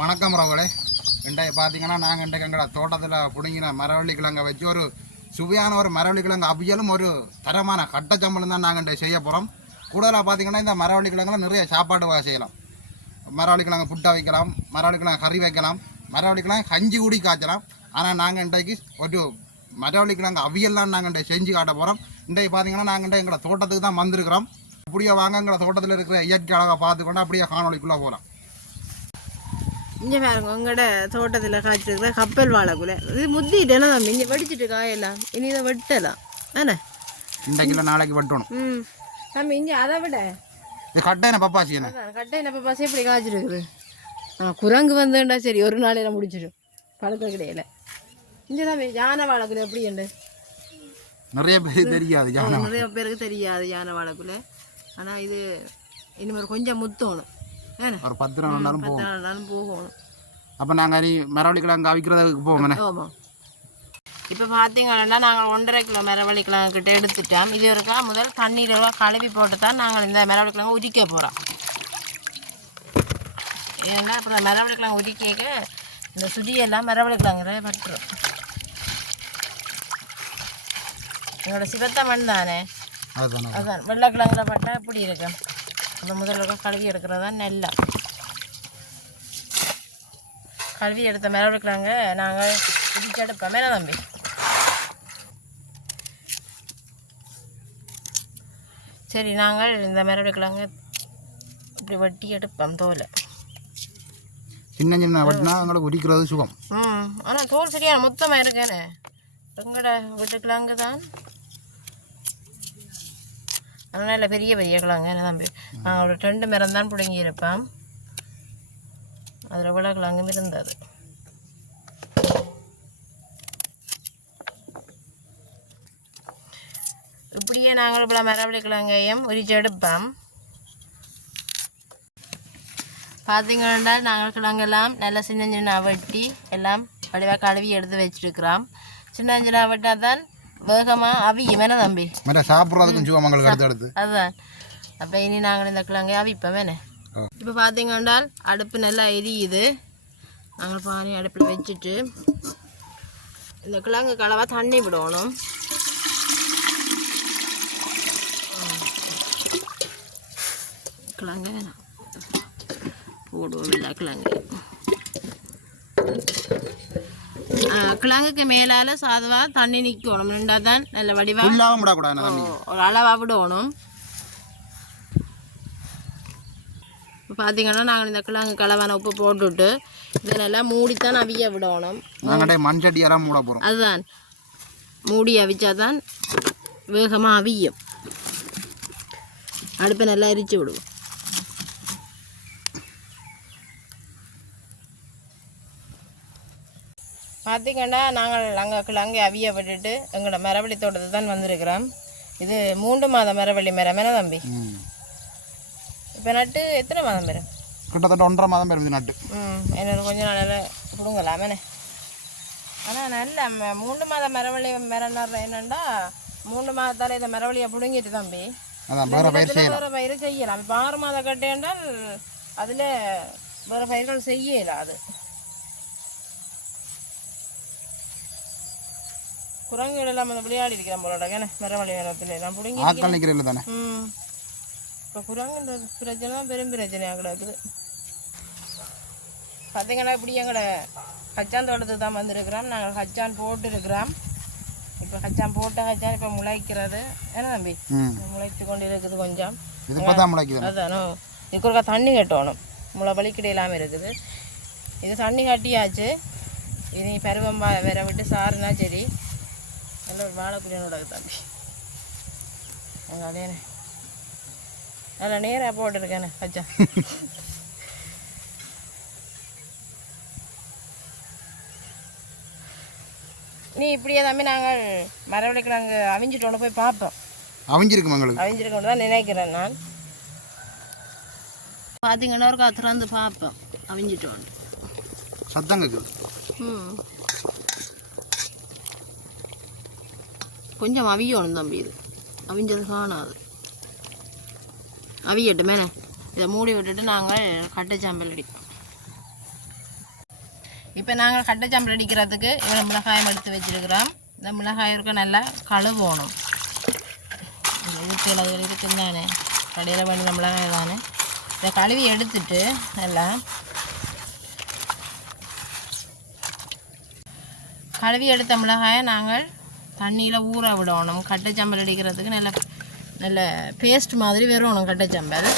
வணக்கம் ரவகளே இன்றைக்கு பார்த்தீங்கன்னா நாங்கள் இன்றைக்கு எங்களோட தோட்டத்தில் பிடுங்கின மரவள்ளி கிழங்கை வச்சு ஒரு சுவையான ஒரு மரவள்ளி கிழங்கு அவியலும் ஒரு தரமான கட்டச்சம்பளம் தான் நாங்கள் இன்றைக்கு செய்ய போகிறோம் கூடுதலாக பார்த்தீங்கன்னா இந்த மரவள்ளி கிழங்குல நிறைய சாப்பாடு வகை செய்யலாம். மரவள்ளி கிழங்கு புட்டா வைக்கலாம் மரவள்ளி கிழங்கு கறி வைக்கலாம் மரவள்ளி கிழங்கு கஞ்சி கூடி காய்ச்சலாம். ஆனால் நாங்கள் இன்றைக்கு ஒரு மரவள்ளி கிழங்கு அவியல்லாம் நாங்கள் இன்றைக்கு செஞ்சு காட்ட போகிறோம் இன்றைக்கு பார்த்தீங்கன்னா நாங்கள் இன்றைக்கு எங்களை தோட்டத்துக்கு தான் வந்திருக்கிறோம். அப்படியே வாங்க எங்களை தோட்டத்தில் இருக்கிற இயற்கை அழகாக பார்த்துக்கொண்டு அப்படியே காணொலிக்குள்ளே போகலாம் இங்கே பாருங்க உங்களோட தோட்டத்தில் காய்ச்சிருக்கிற கப்பல் வாழைக்குலை இது முத்திட்டேன்னா தம்பி இங்கே வெடிச்சிட்டு காயெல்லாம். இனி இதை வெட்டலாம் என்ன இன்றைக்கு நாளைக்கு வெட்டணும். ம். தம்பி இங்கே அதை விட. கட்டாயன பப்பாசி என்ன? அதான் கட்டை என்ன பசி எப்படி காய்ச்சிருக்குது? ஆ குரங்கு வந்துண்டா சரி ஒரு நாளையில முடிச்சிடும். பழக்க கிடையாது இங்கே தம்பி யானை வாழைக்குலை எப்படி உண்டு நிறைய பேர் தெரியாது ஜான நிறைய பேருக்கு தெரியாது யானை வாழைக்குலை ஆனால் இது இனிமேல் கொஞ்சம் முத்தணும். ஒரு பத்து நாள் போகும் நாளும் போகணும் அப்போ நாங்கள் நீ மரவள்ளி கிழங்கு அவிக்கிறதுக்கு போவோம் இப்போ பார்த்தீங்கன்னா நாங்கள் ஒன்றரை கிலோ மரவள்ளி கிழங்கு கிட்ட எடுத்துட்டோம் இது இருக்கா முதல் தண்ணீர் கழுவி போட்டு தான் நாங்கள் இந்த மரவள்ளி கிழங்கு உரிக்க போகிறோம் ஏன்னா அப்புறம் மரவள்ளி கிழங்கு உரிக்க இந்த சுதியெல்லாம் மரவள்ளி கிழங்குல பட்டுரும் எங்களோட சிவத்த மண் தானே அதுதானே வெள்ளைக்கிழங்குல பட்டா இப்படி இருக்கு அப்போ முதல்ல கழுவி எடுக்கிறது தான் நெல்லா. கழுவி எடுத்த மிளகு கிழங்க நாங்கள் இடிச்சு எடுப்போம். மேலே தம்பி. சரி நாங்கள் இந்த மிளகு கிழங்க இப்படி வெட்டி எடுப்போம் தோலை. சின்ன சின்ன வட்டினா எங்களுக்கு உரிக்கிறது சுகம். ம் ஆனால் தோல் சரியான மொத்தமாக இருக்கேனே. எங்கட வீட்டுக்கிழங்கு தான். ஆனால் இல்லை பெரிய பெரிய கிழங்கு என்ன தம்பி நாங்கள் ஒரு ரெண்டு மரம் தான் பிடுங்கி இருப்போம் அதில் இவ்வளோ கிழங்கும் இருந்தது. இப்படியே நாங்கள் இவ்வளோ மரவள்ளி கிழங்கையும் உரிச்சு எடுப்போம். பார்த்தீங்கன்னா நாங்கள் கிழங்கெல்லாம் நல்லா சின்ன சின்ன வெட்டி எல்லாம் வடிவாக கழுவி எடுத்து வச்சிருக்கிறோம். சின்ன சின்ன வெட்டால் தான் வேகமாக அவியும் என்ன தம்பி. மற்ற சாப்பிட்றதுக்கும் சுகம் எங்களுக்கு அடுத்து அடுத்து. அதுதான். அப்போ இனி நாங்கள் இந்த கிழங்கை அவிப்போம் வேணே. இப்போ பார்த்தீங்கன்னா அடுப்பு நல்லா எரியுது. நாங்கள் பானை அடுப்பில் வச்சுட்டு இந்த கிழங்கு கலவாக தண்ணி விடணும். கிழங்கு வேணாம். போடுவோம் இல்லை கிழங்கு கிழங்குக்கு மேலால் சாதுவாக தண்ணி நிற்கணும் நின்றா தான் நல்ல வடிவாக ஃபுல்லாகவும் விடக்கூடாது ஒரு அளவாக விடணும். இப்போ பார்த்தீங்கன்னா நாங்கள் இந்த கிழங்கு கலவான உப்பு போட்டுட்டு இதை நல்லா மூடித்தான் அவிய விடணும். நாங்கள் மண் சட்டியெல்லாம் மூட போகிறோம் அதுதான். மூடி அவிச்சாதான் வேகமாக அவியும். அடுப்பை நல்லா எரிச்சு விடுவோம். பார்த்தீங்கன்னா நாங்கள் அங்கே கிழங்கு அவிய விட்டுட்டு எங்களோட மரவள்ளி தோட்டத்தை தான் வந்திருக்கிறோம். இது மூன்று மாத மரவள்ளி மரம் என்ன தம்பி. இப்போ நட்டு எத்தனை மாதம் மரம் கிட்டத்தட்ட ஒன்றரை மாதம் பெருமிது நட்டு. ம் என்னோட கொஞ்சம் நாளில் கொடுங்கலாமே ஆனால் நல்ல மூன்று மாத மரவள்ளி மரம் என்னண்டா மூன்று மாதத்தால் இந்த மரவள்ளியை பிடுங்கிட்டு தம்பி. வேறு பயிர் செய்யலாம். இப்போ ஆறு மாதம் கட்டேன்றால் அதில் வேறு பயிர்கள் செய்யலாம் அது. குரங்குகள் எல்லாம் வந்து விளையாடி இருக்கிறேன் போலோட ஏன்னா மரவள்ளி நேரத்தில் நான் பிடுங்கி ஆட்கள் நிற்கிறதில்ல தானே? ம். இப்போ குரங்குன்ற பிரச்சனை தான் பெரும் பிரச்சனையாக கிடக்குது. பார்த்தீங்கன்னா இப்படி எங்களோட கச்சான் தோட்டத்துக்கு தான் வந்திருக்கிறோம் நாங்கள் கச்சான் போட்டுருக்கிறோம். இப்போ கச்சான் போட்ட கச்சான் இப்போ முளைக்கிறது. என்ன தம்பி? முளைத்து கொண்டு இருக்குது கொஞ்சம். அதானோ? இதுக்கு ஒருக்கா தண்ணி கட்டணும். முளை வலிக்கிட இல்லாமல் இருக்குது. இது தண்ணி கட்டியாச்சு. இனி பருவம் வேற விட்டு சாருனா சரி. நல்ல ஒரு வாழைக்குடியோட தம்பி. அங்கே அதேனே நல்லா நேராக போட்டுருக்கேனே கச்சா நீ இப்படியே தம்பி நாங்கள் மரவள்ளிக்கு நாங்கள் அவிஞ்சிட்டோன்னு போய் பார்ப்போம். அவிஞ்சிருக்கும் எங்களுக்கு அவிஞ்சிருக்கணும் தான் நினைக்கிறேன் நான். பார்த்தீங்கன்னா ஒரு திறந்து பார்ப்போம் அவிஞ்சிட்டோன்னு சத்தம் கேட்குது. ம். கொஞ்சம் அவியணும் தம்பி இது. அவிஞ்சது காணாது. அவியட்டும் மேலே. இதை மூடி விட்டுட்டு நாங்கள் கட்டைச்சாம்பல் சாம்பல் அடிப்போம். இப்போ நாங்கள் கட்டைச்சாம்பல் அடிக்கிறதுக்கு இவ்வளோ மிளகாயம் எடுத்து வச்சிருக்கிறோம். இந்த மிளகாய் இருக்க நல்லா கழுவணும். இது இருக்குது தானே. கடையில் வேண்டிய மிளகாய் தானே. இதை கழுவி எடுத்துட்டு நல்லா கழுவி எடுத்த மிளகாயை நாங்கள் தண்ணியில் ஊற விடணும். கட்டைச்சம்பல் அடிக்கிறதுக்கு நல்ல நல்ல பேஸ்ட் மாதிரி வரணும் கட்டைச்சம்பல்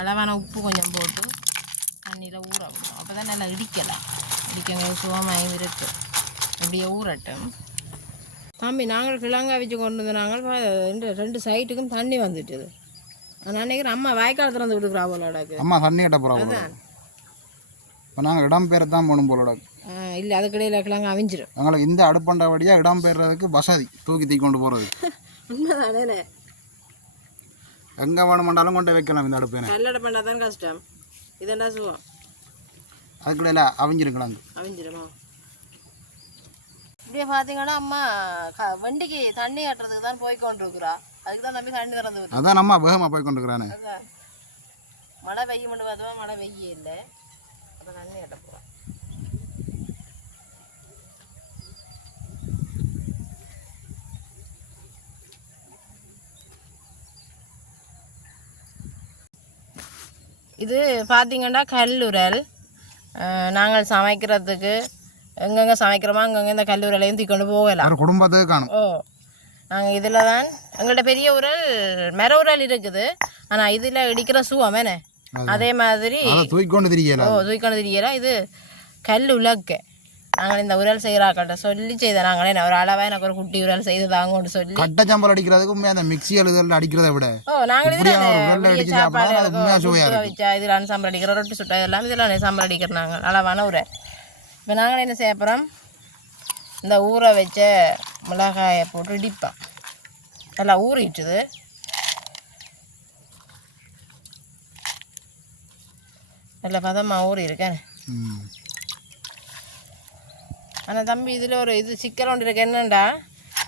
அளவான உப்பு கொஞ்சம் போட்டு தண்ணியில் ஊற விடணும். அப்போ தான் நல்லா இடிக்கலாம். இடிக்கங்க சுகமாயும் இருக்கு. அப்படியே ஊறட்டும். தம்பி நாங்கள் கிழங்கா வச்சு கொண்டு வந்து நாங்கள் ரெண்டு ரெண்டு சைட்டுக்கும் தண்ணி வந்துட்டுது. நான் நினைக்கிறேன் அம்மா வாய்க்கால் திறந்து விடுக்குறா போலாடாக்கு அம்மா தண்ணி கட்ட போகிறோம் அதான். இப்போ நாங்கள் இடம் பேரை தான் போகணும் போலோட இல்லை அதுக்கடையில் கிழங்கு அவிஞ்சிரும். எங்களுக்கு இந்த அடுப்பண்ட வழியாக இடம் பெயர்றதுக்கு வசதி தூக்கி தூக்கி கொண்டு போகிறது உண்மைதானே எங்கே வேணுமெண்டாலும் கொண்டு வைக்கலாம் இந்த அடுப்பேனை கல்லடை பண்ணால் தான் கஷ்டம். இதெண்டா சுகம்? அதுக்குள்ள அவிஞ்சிருக்கலாங்க அவிஞ்சிருமா? இப்படியே பார்த்தீங்கன்னா அம்மா வண்டிக்கு தண்ணி கட்டுறதுக்கு தான் போய் கொண்டிருக்கிறா. அதுக்கு தான் தம்பி தண்ணி திறந்து அதான் நம்ம வேகமாக போய் கொண்டுக்கிறானே அதான். மழை பெய்ய பார்த்தோம் மழை பெய்ய இல்லை. அப்போ தண்ணி கட்ட போகிறோம் இது பார்த்தீங்கன்னா கல்லுரல் நாங்கள் சமைக்கிறதுக்கு எங்கெங்கே சமைக்கிறோமோ அங்கங்கே இந்த கல்லுரலையும் தூக்கி போகலாம். குடும்பத்துக்கு காணும். ஓ நாங்கள் இதில் தான் எங்கள்கிட்ட பெரிய உரல் மர உரல் இருக்குது. ஆனால் இதில் இடிக்கிற சுவம் அதே. மாதிரி அதை தூக்கி கொண்டு திரியல ஓ தூக்கணும் தெரியல இது கல் உலக்க நாங்கள் இந்த உரல் செய்கிறாக்கள்கிட்ட சொல்லி செய்த நாங்களே ஒரு அளவாக எனக்கு ஒரு குட்டி உரல் செய்து தாங்கன்னு சொல்லி. கட்டை சம்பல் அடிக்கிறதுக்கு உண்மையாக அந்த மிக்சி எழுதல் அடிக்கிறத விட? ஓ நாங்கள் இதில் சாப்பாடு வச்சா இதில் சாம்பார் அடிக்கிற ரொட்டி சுட்டா இதெல்லாம் இதில் சாம்பார் அடிக்கிற நாங்கள் அளவான உரை. இப்போ நாங்கள் என்ன செய்ய போகிறோம் இந்த ஊற வச்ச மிளகாயை போட்டு இடிப்போம். நல்லா ஊறிட்டுது. நல்ல பதமாக ஊறி இருக்கேன். ஆனால் தம்பி இதில் ஒரு இது சிக்கல் ஒன்று இருக்கு. என்னண்டா?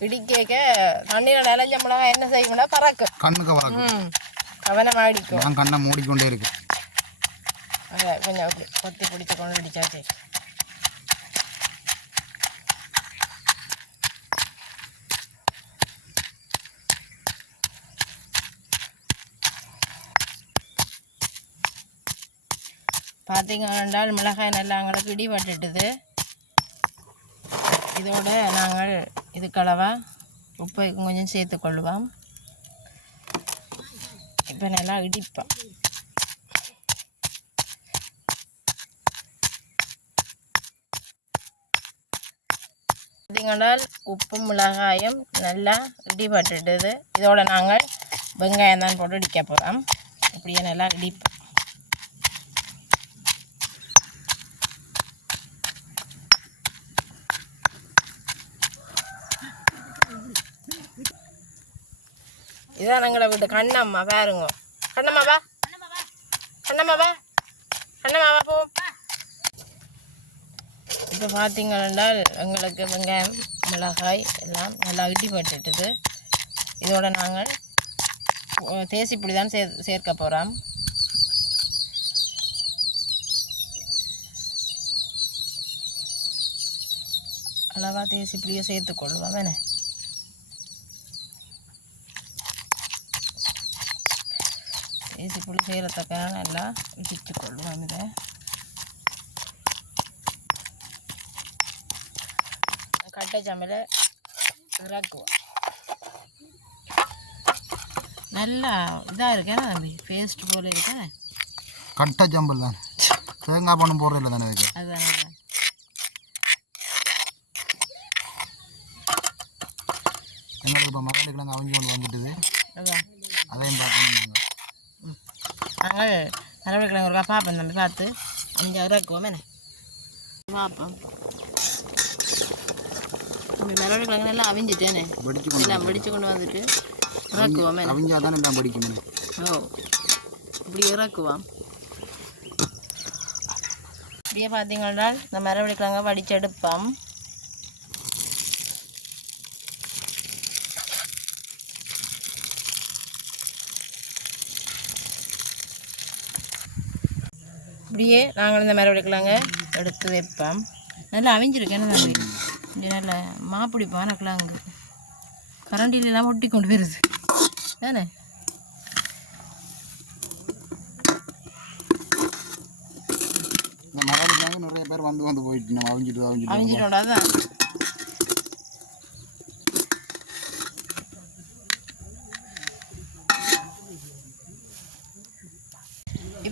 இடிக்க தண்ணியில் நிலஞ்ச மிளகாய் என்ன செய்யும்னா பறக்கும் கண்ணுக்கு வராது ம் கவனமாக அடிக்கும் நான் கண்ணை மூடிக்கொண்டே இருக்கு. அதை கொஞ்சம் அப்படி கொத்தி பிடிச்சி கொண்டு அடிச்சாச்சு பார்த்தீங்கன்னா மிளகாய் நல்லா எங்களுக்கு இடிபட்டுட்டுது இதோடு நாங்கள் இது இதுக்களவா உப்பை கொஞ்சம் சேர்த்துக்கொள்வோம் இப்போ நல்லா இடிப்போம். பார்த்தீங்கன்னா உப்பு மிளகாயும் நல்லா இடிபட்டுடுது இதோட நாங்கள் வெங்காயம் தான் போட்டு இடிக்க போகிறோம் அப்படியே நல்லா இடிப்போம். இதுதான் எங்களை வீட்டு கண்ணம்மா பாருங்க. கண்ணம்மா வா. கண்ணம்மா வா. கண்ணம்மா வா போ. இப்போ பார்த்தீங்கன்னா எங்களுக்கு வெங்காயம் மிளகாய் எல்லாம் நல்லா இடிப்பட்டுட்டுது இதோட நாங்கள் தேசி தேசிப்புளி தான் சே சேர்க்க போகிறோம் அளவா தேசிப்புளியை சேர்த்துக்கொள்வோம் வேணே தேசிப்புளி செய்கிறதுக்காக நல்லா இடித்து கொள்வோம் இதை. கட்டை சமையல இறக்குவோம். நல்லா இதாக இருக்கேன் தம்பி? பேஸ்ட் போல இருக்கேன் கட்டை சம்பல் தான் தேங்காய் பணம் போடுறது இல்லை தானே அதுக்கு அதுதான். எங்களுக்கு இப்போ மரவள்ளி கிழங்கு அவிஞ்சு கொண்டு வந்துட்டுது? அதையும் பார்க்கணும் நாங்கள் நாங்கள் மரவள்ளிக்கிழங்கு ஒரு பார்ப்போம் தம்பி பார்த்து கொஞ்சம் இறக்குவோம் என்ன பார்ப்போம். தம்பி மரவள்ளிக்கிழங்கு நல்லா அவிஞ்சிட்டேனே. எல்லாம் வெடிச்சு கொண்டு வந்துட்டு இறக்குவோம் என்ன அவிஞ்சா தானே எல்லாம் படிக்கணும் ஓ இப்படி இறக்குவோம் இப்படியே பார்த்தீங்கன்னா இந்த மரவள்ளிக்கிழங்க வடிச்செடுப்போம். இப்படியே நாங்கள் இந்த மரவள்ளிக்கிழங்க எடுத்து வைப்போம். நல்லா அவிஞ்சிருக்கு என்ன தம்பி? இங்கே நல்ல மாப்பிடிப்பான கிழங்கு கரண்டில எல்லாம் ஒட்டி கொண்டு போயிருது தானே? நிறைய பேர் வந்து வந்து போயிட்டு நம்ம அவிஞ்சிட்டு அவிஞ்சிட்டு அவிஞ்சிட்டோட தான்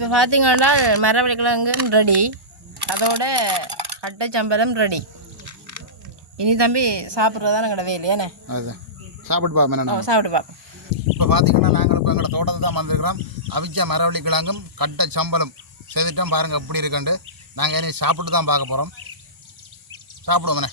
இப்போ பார்த்தீங்கன்னா மரவள்ளி கிழங்கும் ரெடி அதோட கட்டை சம்பளம் ரெடி இனி தம்பி சாப்பிட்றதா எங்களோட வேலையானே அதுதான் சாப்பிட்டு என்ன சாப்பிட்டு பார்ப்போம் இப்போ பார்த்தீங்கன்னா நாங்கள் இப்போ எங்களோட தோட்டத்தில் தான் வந்திருக்கிறோம். அவிச்ச மரவள்ளி கிழங்கும் கட்டை சம்பளம் செய்துட்டோம் பாருங்கள் எப்படி இருக்குண்டு நாங்கள் இனி சாப்பிட்டு தான் பார்க்க போகிறோம் சாப்பிடுவோம்ண்ணே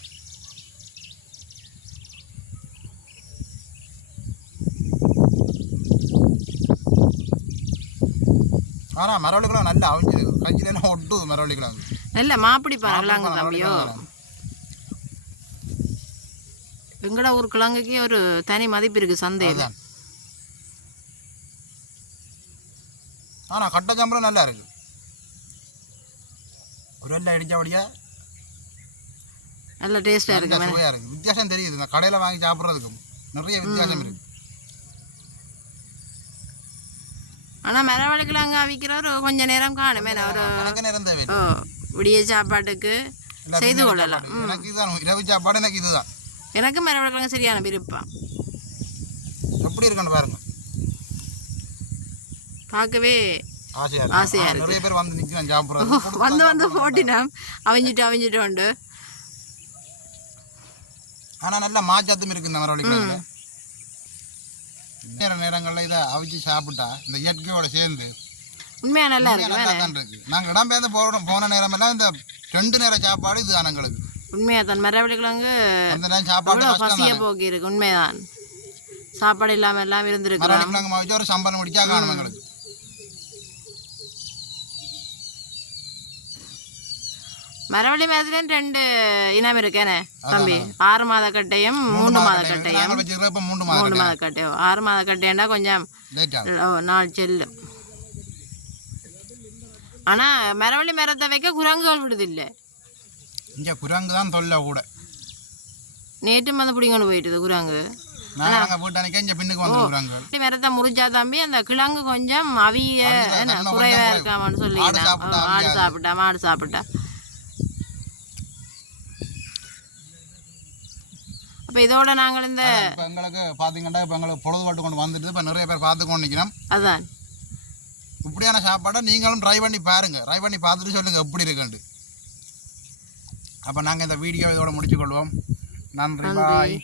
ஆனால் மரவள்ளி கிழங்கு நல்லா அவிஞ்சிருக்கு கையிலெல்லாம் ஒட்டுது மரவள்ளி கிழங்கு நல்ல மாப்பிடி கிழங்கு தம்பியோ எங்கட ஊர் கிழங்குக்கே ஒரு தனி மதிப்பு இருக்குது சந்தையில் ஆனால் கட்டை சம்பளம் நல்லா இருக்கு ஒரு வெள்ளை அடித்தபடியாக நல்ல டேஸ்ட்டாக இருக்கு சுவையா இருக்கு வித்தியாசம் தெரியுது இந்த கடையில் வாங்கி சாப்பிட்றதுக்கும் நிறைய வித்தியாசம் இருக்கு ஆனால் கிழங்கு அவிக்கிறவர் கொஞ்ச நேரம் காணுமே. ஒரு நேரம் தேவை ஓ விடிய சாப்பாட்டுக்கு செய்து கொள்ளலாம். எனக்கு இதுதான். இரவு சாப்பாடு எனக்கு இதுதான். எனக்கு சரியான விருப்பம். எப்படி இருக்குன்னு பாருங்க. பார்க்கவே ஆசையா இருக்கு. நிறைய பேர் வந்து நிற்கிறேன் சாப்பிட்றது. வந்து வந்து போட்டினோம். அவிஞ்சிட்டு அவிஞ்சிட்டு உண்டு ஆனால் நல்ல மாச்சாத்தும் இருக்கு இந்த மரவள்ளி கிழங்குல நேர நேரங்களில் இதை அவிச்சு சாப்பிட்டா இந்த இயற்கையோட சேர்ந்து உண்மையா நல்லா இருக்கு நல்லா தான் இருக்கு. நாங்கள் இடம்பெயர்ந்து போன போன நேரமெல்லாம் இந்த ரெண்டு நேரம் சாப்பாடு இது எங்களுக்கு. உண்மையா தான். மரவள்ளி கிழங்கு அந்த நேரம் சாப்பாடு பசிய போக்கி இருக்கு. உண்மைதான். சாப்பாடு இல்லாமல் எல்லாம் இருந்திருக்கிறோம் மரவள்ளி கிழங்கு ஒரு சம்பளம் முடிச்சா காணும் எங்களுக்கு. மரவள்ளி மரத்துலேயும் ரெண்டு இனம் இருக்கேனே தம்பி. ஆறு மாத கட்டையும் மூணு மாத கட்டையும். மூன்று மூணு மாத கட்டையும். ஆறு மாத கட்டையண்டா கொஞ்சம் நாலு செல்லும் ஆனால் மரவள்ளி மரத்தை வைக்க குரங்குகள் விடுதில்லை. இங்கே குரங்கு தான் தொல்லை கூட. நேற்று வந்து பிடிங்கொண்டு போயிட்டுது குரங்கு. மரத்தை முறிச்சா தம்பி அந்த கிழங்கு கொஞ்சம் அவிய குறைவா இருக்காமன்னு சொல்லி ஆடு சாப்பிட்டா மாடு சாப்பிட்டா. அப்போ இதோட நாங்கள் இந்த இப்போ எங்களுக்கு பார்த்தீங்கன்னா இப்போ எங்களுக்கு பொழுதுபாட்டு கொண்டு வந்துட்டு இப்போ நிறைய பேர் பார்த்து கொண்டு நிற்கிறோம் அதான். இப்படியான சாப்பாடை நீங்களும் ட்ரை பண்ணி பாருங்க. ட்ரை பண்ணி பார்த்துட்டு சொல்லுங்கள் எப்படி இருக்குண்டு அப்போ நாங்கள் இந்த வீடியோ இதோட முடிச்சுக்கொள்வோம். நன்றி பாய்